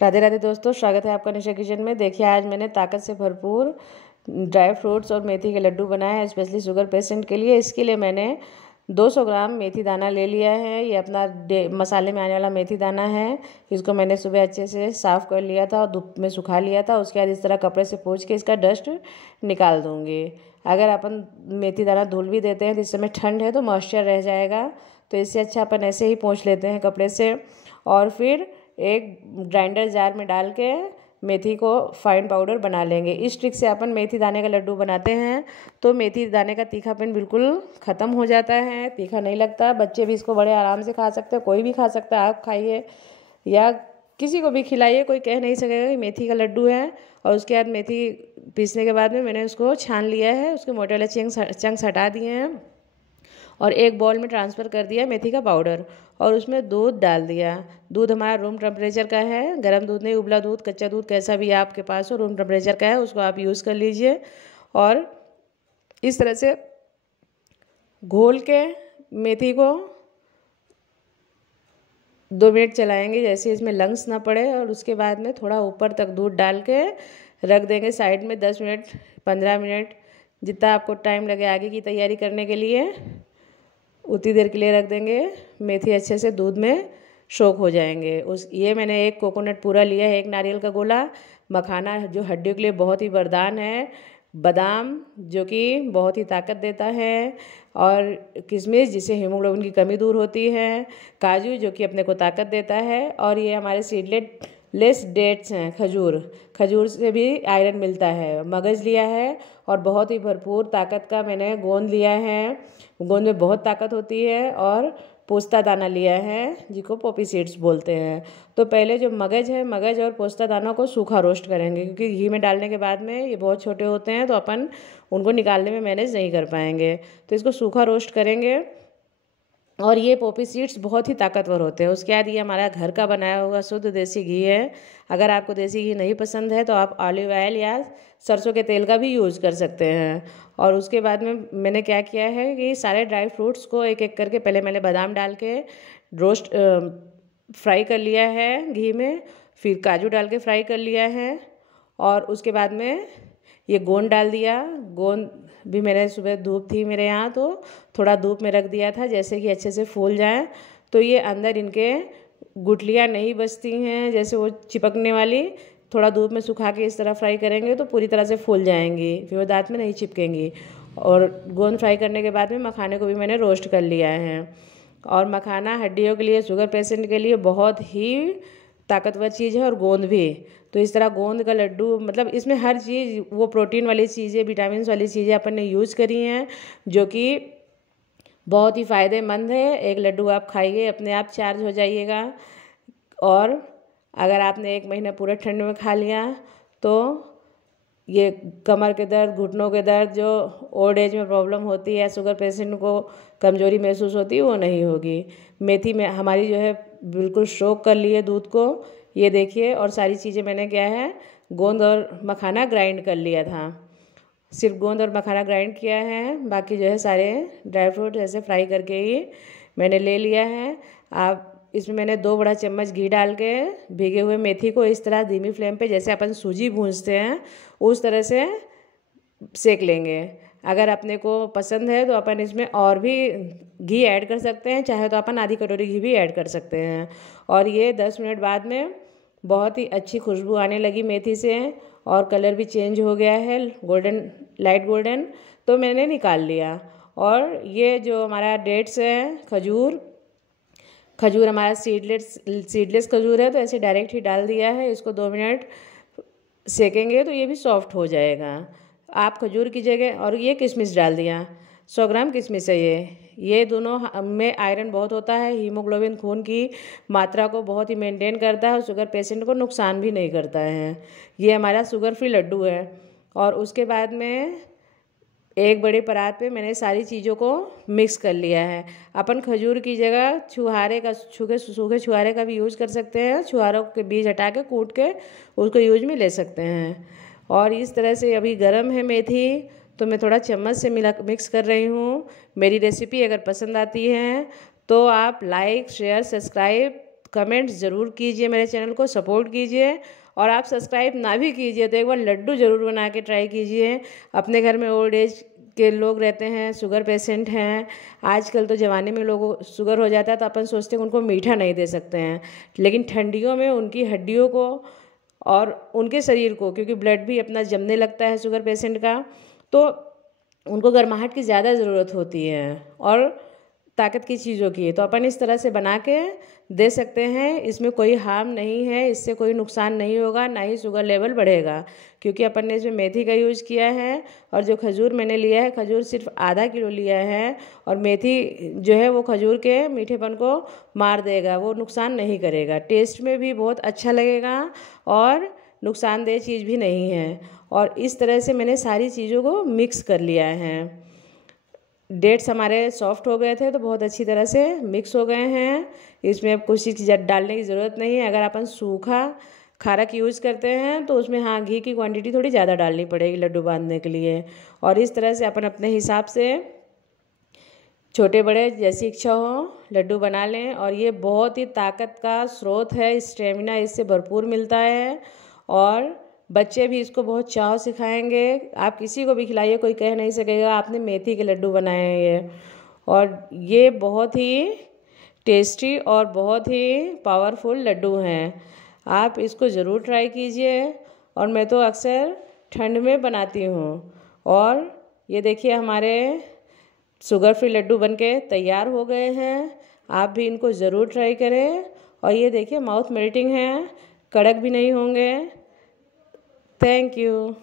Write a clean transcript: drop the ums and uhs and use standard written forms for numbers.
राधे राधे दोस्तों, स्वागत है आपका निशा किचन में। देखिए, आज मैंने ताकत से भरपूर ड्राई फ्रूट्स और मेथी के लड्डू बनाए हैं स्पेशली शुगर पेशेंट के लिए। इसके लिए मैंने 200 ग्राम मेथी दाना ले लिया है। ये अपना मसाले में आने वाला मेथी दाना है। इसको मैंने सुबह अच्छे से साफ़ कर लिया था और धूप में सुखा लिया था। उसके बाद इस तरह कपड़े से पोंछ के इसका डस्ट निकाल दूँगी। अगर अपन मेथी दाना धुल भी देते हैं तो इस समय ठंड है तो मॉइस्चर रह जाएगा, तो इससे अच्छा अपन ऐसे ही पोंछ लेते हैं कपड़े से। और फिर एक ग्राइंडर जार में डाल के मेथी को फाइन पाउडर बना लेंगे। इस ट्रिक से अपन मेथी दाने का लड्डू बनाते हैं तो मेथी दाने का तीखापन बिल्कुल ख़त्म हो जाता है, तीखा नहीं लगता। बच्चे भी इसको बड़े आराम से खा सकते हैं, कोई भी खा सकता है। आप खाइए या किसी को भी खिलाइए, कोई कह नहीं सकेगा कि मेथी का लड्डू है। और उसके बाद मेथी पीसने के बाद में मैंने उसको छान लिया है, उसके मोटे वाले चंक्स हटा दिए हैं और एक बॉल में ट्रांसफ़र कर दिया मेथी का पाउडर और उसमें दूध डाल दिया। दूध हमारा रूम टेम्परेचर का है, गर्म दूध नहीं, उबला दूध, कच्चा दूध, कैसा भी आपके पास हो, रूम टेम्परेचर का है, उसको आप यूज़ कर लीजिए। और इस तरह से घोल के मेथी को 2 मिनट चलाएंगे जैसे इसमें लंग्स ना पड़े। और उसके बाद में थोड़ा ऊपर तक दूध डाल के रख देंगे साइड में 10 मिनट 15 मिनट, जितना आपको टाइम लगे आगे की तैयारी करने के लिए उतनी देर के लिए रख देंगे। मेथी अच्छे से दूध में सोख हो जाएंगे। ये मैंने एक कोकोनट पूरा लिया है, एक नारियल का गोला, मखाना जो हड्डियों के लिए बहुत ही वरदान है, बादाम जो कि बहुत ही ताकत देता है, और किशमिश जिससे हीमोग्लोबिन की कमी दूर होती है, काजू जो कि अपने को ताकत देता है, और ये हमारे सीडलेस डेट्स हैं, खजूर से भी आयरन मिलता है। मगज लिया है और बहुत ही भरपूर ताकत का मैंने गोंद लिया है, गोंद में बहुत ताकत होती है। और पोस्ता दाना लिया है जिसको पॉपी सीड्स बोलते हैं। तो पहले जो मगज है, मगज और पोस्ता दाना को सूखा रोस्ट करेंगे, क्योंकि घी में डालने के बाद में ये बहुत छोटे होते हैं तो अपन उनको निकालने में मैनेज नहीं कर पाएंगे। तो इसको सूखा रोस्ट करेंगे। और ये पॉपी सीड्स बहुत ही ताकतवर होते हैं। उसके बाद ये हमारा घर का बनाया हुआ शुद्ध देसी घी है। अगर आपको देसी घी नहीं पसंद है तो आप ऑलिव ऑयल या सरसों के तेल का भी यूज़ कर सकते हैं। और उसके बाद में मैंने क्या किया है कि सारे ड्राई फ्रूट्स को एक एक करके, पहले मैंने बादाम डाल के रोस्ट फ्राई कर लिया है घी में, फिर काजू डाल के फ्राई कर लिया है, और उसके बाद में ये गोंद डाल दिया। गोंद भी मैंने सुबह धूप थी मेरे यहाँ तो थोड़ा धूप में रख दिया था जैसे कि अच्छे से फूल जाए, तो ये अंदर इनके गुठलियाँ नहीं बचती हैं जैसे वो चिपकने वाली। थोड़ा धूप में सुखा के इस तरह फ्राई करेंगे तो पूरी तरह से फूल जाएंगी, फिर वो दांत में नहीं चिपकेंगी। और गोंद फ्राई करने के बाद में मखाने को भी मैंने रोस्ट कर लिया है। और मखाना हड्डियों के लिए, शुगर पेशेंट के लिए बहुत ही ताकतवर चीज़ है, और गोंद भी। तो इस तरह गोंद का लड्डू, मतलब इसमें हर चीज़, वो प्रोटीन वाली चीज़ें, विटामिन वाली चीज़ें अपन ने यूज़ करी हैं जो कि बहुत ही फ़ायदेमंद है। एक लड्डू आप खाइए, अपने आप चार्ज हो जाइएगा। और अगर आपने 1 महीना पूरे ठंड में खा लिया तो ये कमर के दर्द, घुटनों के दर्द, जो ओल्ड एज में प्रॉब्लम होती है, शुगर पेशेंट को कमजोरी महसूस होती है, वो नहीं होगी। मेथी में हमारी जो है बिल्कुल सोख कर लिए दूध को, ये देखिए। और सारी चीज़ें मैंने क्या है, गोंद और मखाना ग्राइंड कर लिया था, सिर्फ गोंद और मखाना ग्राइंड किया है, बाकी जो है सारे ड्राई फ्रूट ऐसे फ्राई करके ही मैंने ले लिया है। आप इसमें मैंने 2 बड़ा चम्मच घी डाल के भीगे हुए मेथी को इस तरह धीमी फ्लेम पे, जैसे अपन सूजी भूनते हैं उस तरह से सेक लेंगे। अगर अपने को पसंद है तो अपन इसमें और भी घी ऐड कर सकते हैं, चाहे तो अपन आधी कटोरी घी भी ऐड कर सकते हैं। और ये 10 मिनट बाद में बहुत ही अच्छी खुशबू आने लगी मेथी से, और कलर भी चेंज हो गया है, गोल्डन, लाइट गोल्डन। तो मैंने निकाल लिया। और ये जो हमारा डेट्स है, खजूर हमारा सीडलेस खजूर है, तो ऐसे डायरेक्ट ही डाल दिया है। इसको 2 मिनट सेकेंगे तो ये भी सॉफ्ट हो जाएगा। आप खजूर की जगह, और ये किशमिश डाल दिया, 100 ग्राम किशमिश है ये दोनों में आयरन बहुत होता है, हीमोग्लोबिन खून की मात्रा को बहुत ही मेंटेन करता है, और शुगर पेशेंट को नुकसान भी नहीं करता है। ये हमारा शुगर फ्री लड्डू है। और उसके बाद में एक बड़े परात पे मैंने सारी चीज़ों को मिक्स कर लिया है। अपन खजूर की जगह सूखे छुहारे का भी यूज़ कर सकते हैं, छुहारों के बीज हटा के कूट के उसको यूज में ले सकते हैं। और इस तरह से अभी गर्म है मेथी, तो मैं थोड़ा चम्मच से मिक्स कर रही हूँ। मेरी रेसिपी अगर पसंद आती है तो आप लाइक, शेयर, सब्सक्राइब कमेंट्स ज़रूर कीजिए, मेरे चैनल को सपोर्ट कीजिए। और आप सब्सक्राइब ना भी कीजिए तो एक बार लड्डू ज़रूर बना के ट्राई कीजिए। अपने घर में ओल्ड एज के लोग रहते हैं, शुगर पेशेंट हैं। आजकल तो जवानी में लोगों को शुगर हो जाता है तो अपन सोचते हैं उनको मीठा नहीं दे सकते हैं, लेकिन ठंडियों में उनकी हड्डियों को और उनके शरीर को, क्योंकि ब्लड भी अपना जमने लगता है शुगर पेशेंट का, तो उनको गर्माहट की ज़्यादा ज़रूरत होती है और ताकत की चीज़ों की। तो अपन इस तरह से बना के दे सकते हैं। इसमें कोई हार्म नहीं है, इससे कोई नुकसान नहीं होगा, ना ही शुगर लेवल बढ़ेगा, क्योंकि अपन ने इसमें मेथी का यूज़ किया है। और जो खजूर मैंने लिया है, खजूर सिर्फ आधा किलो लिया है, और मेथी जो है वो खजूर के मीठेपन को मार देगा, वो नुकसान नहीं करेगा। टेस्ट में भी बहुत अच्छा लगेगा और नुकसानदेह चीज़ भी नहीं है। और इस तरह से मैंने सारी चीज़ों को मिक्स कर लिया है। डेट्स हमारे सॉफ्ट हो गए थे तो बहुत अच्छी तरह से मिक्स हो गए हैं। इसमें अब कुछ चीज़ डालने की ज़रूरत नहीं है। अगर अपन सूखा खारक यूज़ करते हैं तो उसमें हाँ, घी की क्वांटिटी थोड़ी ज़्यादा डालनी पड़ेगी लड्डू बांधने के लिए। और इस तरह से अपन अपने हिसाब से छोटे बड़े जैसी इच्छा हो लड्डू बना लें। और ये बहुत ही ताकत का स्रोत है, स्टेमिना इससे भरपूर मिलता है। और बच्चे भी इसको बहुत चाव से खाएंगे। आप किसी को भी खिलाइए, कोई कह नहीं सकेगा आपने मेथी के लड्डू बनाए हैं ये। और ये बहुत ही टेस्टी और बहुत ही पावरफुल लड्डू हैं। आप इसको ज़रूर ट्राई कीजिए। और मैं तो अक्सर ठंड में बनाती हूँ। और ये देखिए हमारे शुगर फ्री लड्डू बनके तैयार हो गए हैं। आप भी इनको ज़रूर ट्राई करें। और ये देखिए माउथ मेल्टिंग है, कड़क भी नहीं होंगे। Thank you.